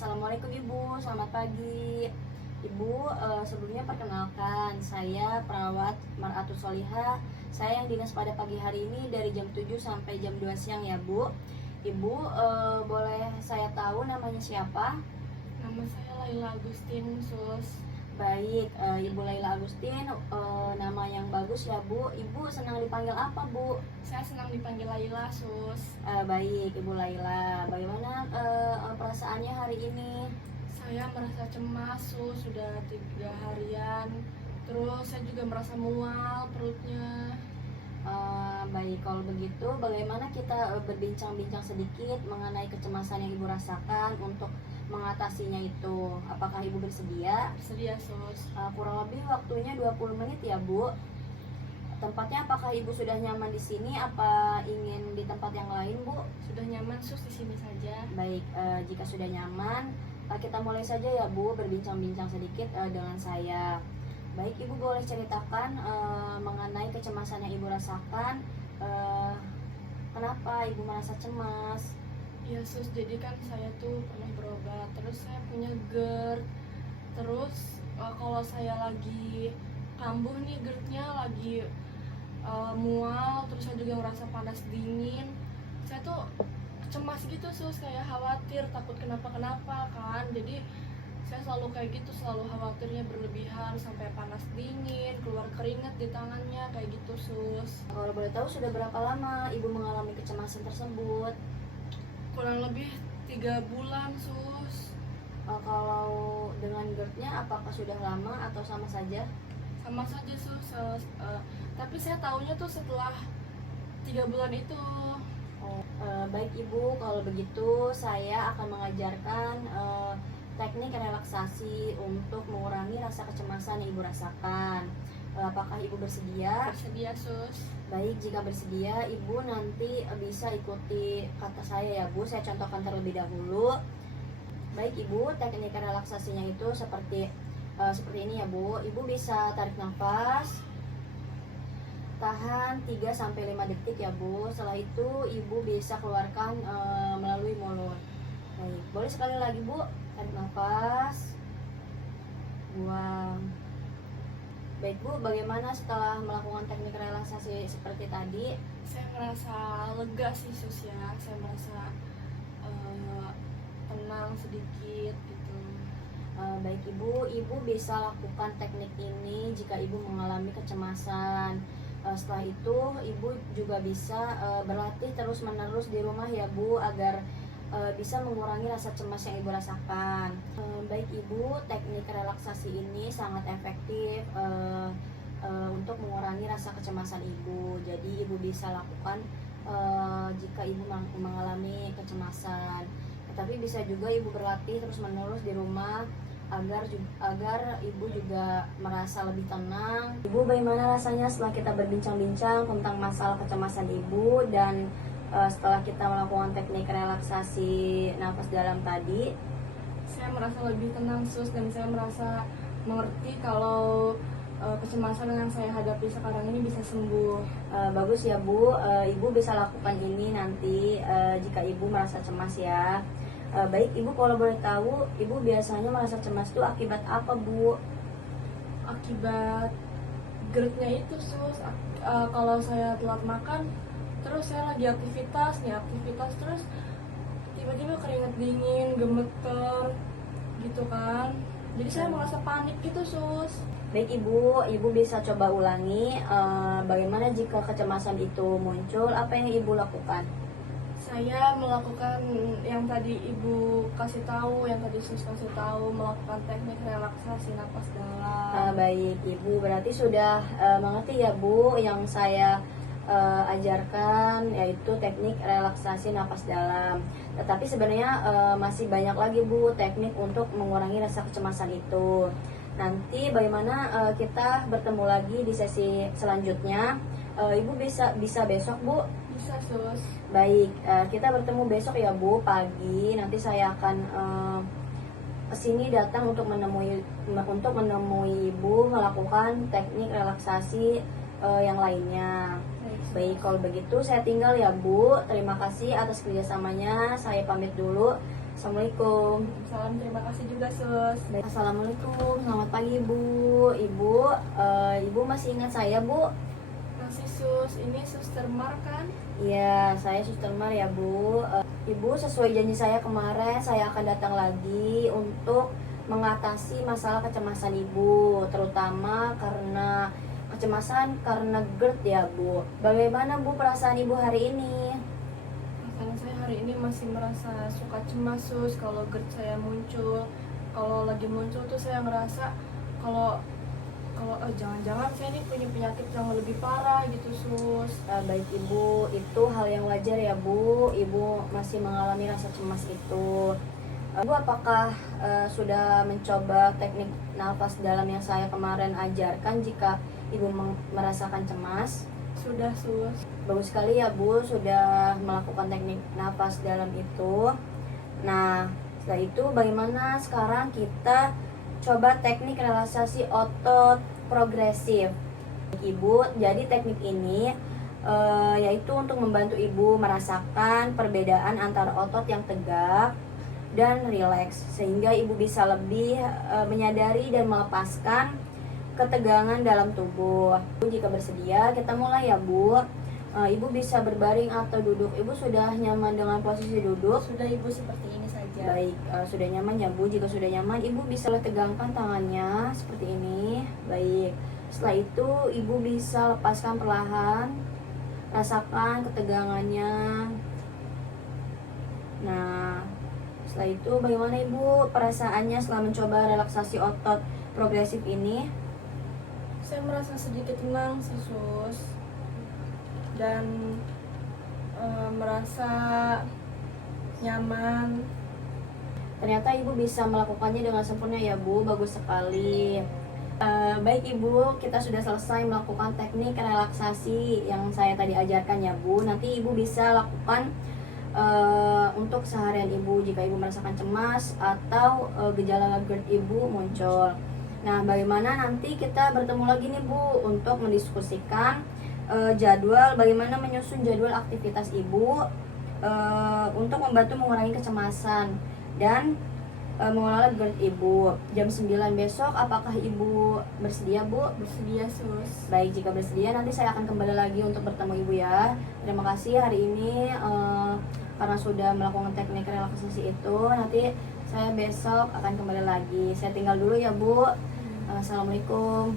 Assalamualaikum Ibu, selamat pagi. Ibu, sebelumnya perkenalkan, saya perawat Mar'atus Sholihah. Saya yang dinas pada pagi hari ini dari jam 7 sampai jam 2 siang ya Bu. Ibu, boleh saya tahu namanya siapa? Nama saya Laila Agustin, Sus. Baik, Ibu Laila Agustin, nama yang bagus ya Bu. Ibu senang dipanggil apa Bu? Saya senang dipanggil Laila, Sus. Baik, Ibu Laila. Bagaimana perasaannya hari ini? Saya merasa cemas, Sus, sudah 3 harian. Terus saya juga merasa mual perutnya. Baik, kalau begitu bagaimana kita berbincang-bincang sedikit mengenai kecemasan yang Ibu rasakan untuk mengatasinya itu. Apakah Ibu bersedia? Bersedia, Sus. Kurang lebih waktunya 20 menit ya Bu. Tempatnya apakah Ibu sudah nyaman di sini? Apa ingin di tempat yang lain Bu? Sudah nyaman, Sus, di sini saja. Baik, jika sudah nyaman, kita mulai saja ya Bu berbincang-bincang sedikit dengan saya. Baik, Ibu boleh ceritakan mengenai kecemasan yang Ibu rasakan. Kenapa Ibu merasa cemas? Iya, Sus, jadi kan saya tuh pernah berobat. Terus saya punya GERD. Terus kalau saya lagi kambuh nih, GERD-nya lagi mual. Terus saya juga ngerasa panas dingin. Saya tuh cemas gitu, Sus, kayak khawatir takut kenapa-kenapa kan. Jadi saya selalu kayak gitu, selalu khawatirnya berlebihan sampai panas dingin, keluar keringat di tangannya kayak gitu, Sus. Kalau boleh tahu sudah berapa lama Ibu mengalami kecemasan tersebut? Kurang lebih 3 bulan, Sus. Kalau dengan GERD-nya apakah sudah lama atau sama saja? Sama saja, Sus. Tapi saya taunya tuh setelah 3 bulan itu. Baik Ibu, kalau begitu saya akan mengajarkan teknik relaksasi untuk mengurangi rasa kecemasan yang Ibu rasakan. Apakah Ibu bersedia? Bersedia, Sus. Baik, jika bersedia Ibu nanti bisa ikuti kata saya ya Bu. Saya contohkan terlebih dahulu. Baik Ibu, teknik relaksasinya itu seperti ini ya Bu. Ibu bisa tarik nafas, tahan 3-5 detik ya Bu. Setelah itu Ibu bisa keluarkan melalui mulut. Baik, boleh sekali lagi Bu. Tarik nafas, buang. Baik Bu, bagaimana setelah melakukan teknik relaksasi seperti tadi? Saya merasa lega sih, Sus, ya. Saya merasa tenang sedikit gitu. Baik Ibu bisa lakukan teknik ini jika Ibu mengalami kecemasan. Setelah itu Ibu juga bisa berlatih terus-menerus di rumah ya Bu, agar bisa mengurangi rasa cemas yang Ibu rasakan. Baik Ibu, teknik relaksasi ini sangat efektif untuk mengurangi rasa kecemasan Ibu. Jadi Ibu bisa lakukan jika Ibu mengalami kecemasan. Tapi bisa juga Ibu berlatih terus-menerus di rumah agar Ibu juga merasa lebih tenang. Ibu, bagaimana rasanya setelah kita berbincang-bincang tentang masalah kecemasan Ibu dan setelah kita melakukan teknik relaksasi nafas dalam tadi? Saya merasa lebih tenang, Sus, dan saya merasa mengerti kalau kecemasan yang saya hadapi sekarang ini bisa sembuh. Bagus ya Bu, Ibu bisa lakukan ini nanti jika Ibu merasa cemas ya. Baik Ibu, kalau boleh tahu Ibu biasanya merasa cemas itu akibat apa Bu? Akibat GERD-nya itu, Sus. Kalau saya telat makan, terus saya lagi aktivitas terus tiba-tiba keringat dingin, gemeter gitu kan. Jadi saya merasa panik gitu, Sus. Baik Ibu bisa coba ulangi bagaimana jika kecemasan itu muncul, apa yang Ibu lakukan? Saya melakukan yang tadi Ibu kasih tahu, yang tadi Sus kasih tahu, melakukan teknik relaksasi napas dalam. Baik Ibu, berarti sudah mengerti ya Bu yang saya ajarkan, yaitu teknik relaksasi napas dalam. Tetapi sebenarnya masih banyak lagi Bu teknik untuk mengurangi rasa kecemasan itu. Nanti bagaimana kita bertemu lagi di sesi selanjutnya. Ibu bisa besok Bu? Bisa, Sus. Baik, kita bertemu besok ya Bu pagi. Nanti saya akan kesini datang untuk menemui Ibu melakukan teknik relaksasi yang lainnya. Baik, kalau begitu saya tinggal ya Bu. Terima kasih atas kerjasamanya. Saya pamit dulu. Assalamualaikum. Salam, terima kasih juga sus. Assalamualaikum, selamat pagi Bu. Ibu masih ingat saya Bu? Masih sus, ini suster Mar kan? Iya, saya Suster Mar ya Bu. Ibu, sesuai janji saya kemarin, saya akan datang lagi untuk mengatasi masalah kecemasan Ibu, terutama karena kecemasan karena GERD ya Bu. Bagaimana Bu perasaan Ibu hari ini? Karena saya hari ini masih merasa suka cemas sus kalau GERD saya muncul. Kalau lagi muncul tuh saya ngerasa kalau jangan-jangan saya ini punya penyakit yang lebih parah gitu sus. Baik Ibu, itu hal yang wajar ya Bu. Ibu masih mengalami rasa cemas itu. Bu, apakah sudah mencoba teknik nafas dalam yang saya kemarin ajarkan jika Ibu merasakan cemas? Sudah sus. Bagus sekali ya Bu, sudah melakukan teknik nafas dalam itu. Nah, setelah itu bagaimana sekarang kita coba teknik relaksasi otot progresif. Ibu, jadi teknik ini yaitu untuk membantu Ibu merasakan perbedaan antara otot yang tegak dan rileks, sehingga Ibu bisa lebih menyadari dan melepaskan ketegangan dalam tubuh. Jika bersedia, kita mulai ya Bu. Ibu bisa berbaring atau duduk. Ibu sudah nyaman dengan posisi duduk? Sudah Ibu, seperti ini saja. Baik, sudah nyaman ya Bu. Jika sudah nyaman, Ibu bisa tegangkan tangannya seperti ini. Baik, setelah itu Ibu bisa lepaskan perlahan. Rasakan ketegangannya. Nah, setelah itu bagaimana Ibu perasaannya setelah mencoba relaksasi otot progresif ini? Saya merasa sedikit tenang sih sus. Dan merasa nyaman. Ternyata Ibu bisa melakukannya dengan sempurna ya Bu, bagus sekali. Baik Ibu, kita sudah selesai melakukan teknik relaksasi yang saya tadi ajarkan ya Bu. Nanti Ibu bisa lakukan untuk seharian Ibu jika Ibu merasakan cemas atau gejala GERD Ibu muncul. Nah, bagaimana nanti kita bertemu lagi nih Bu untuk mendiskusikan jadwal, bagaimana menyusun jadwal aktivitas Ibu untuk membantu mengurangi kecemasan dan mengelola GERD Ibu. Jam 9 besok, apakah Ibu bersedia Bu? Bersedia sus. Baik, jika bersedia nanti saya akan kembali lagi untuk bertemu Ibu ya. Terima kasih hari ini karena sudah melakukan teknik relaksasi itu. Nanti saya besok akan kembali lagi. Saya tinggal dulu ya Bu. Assalamualaikum.